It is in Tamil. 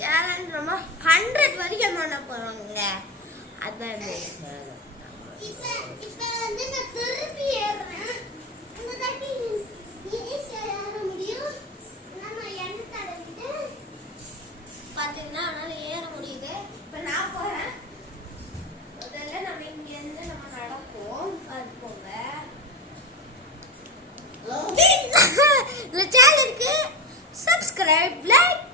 சேலஞ்ச் நம்ம 100 வரைக்கும் பண்ண போறோங்க. அதான் இப்போ வந்து நான் திருப்பி ஏறுறேன். அந்த தாட்டி ஈஸியா ஏற முடியும். நான் என்ன தடவிட்டு பாத்தீங்கன்னா அதனால ஏற முடியுது. இப்போ நான் போறேன். முதல்ல நம்ம இங்க இருந்து நம்ம நடப்போம். பார்ப்போங்க. இந்த சேனலுக்கு சப்ஸ்கிரைப் லைக்